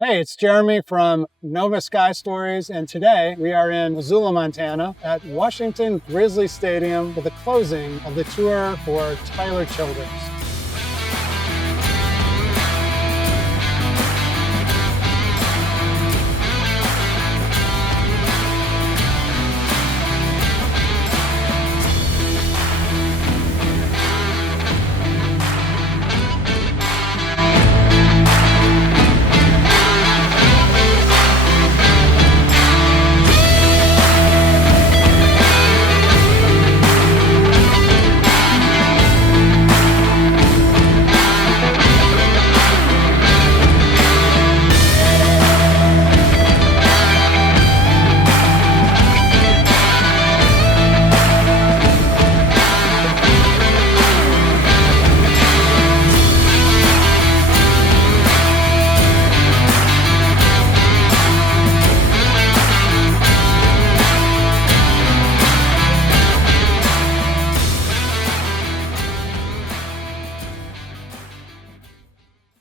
Hey, it's Jeremy from Nova Sky Stories, and today we are in Missoula, Montana at Washington Grizzly Stadium for the closing of the tour for Tyler Childers.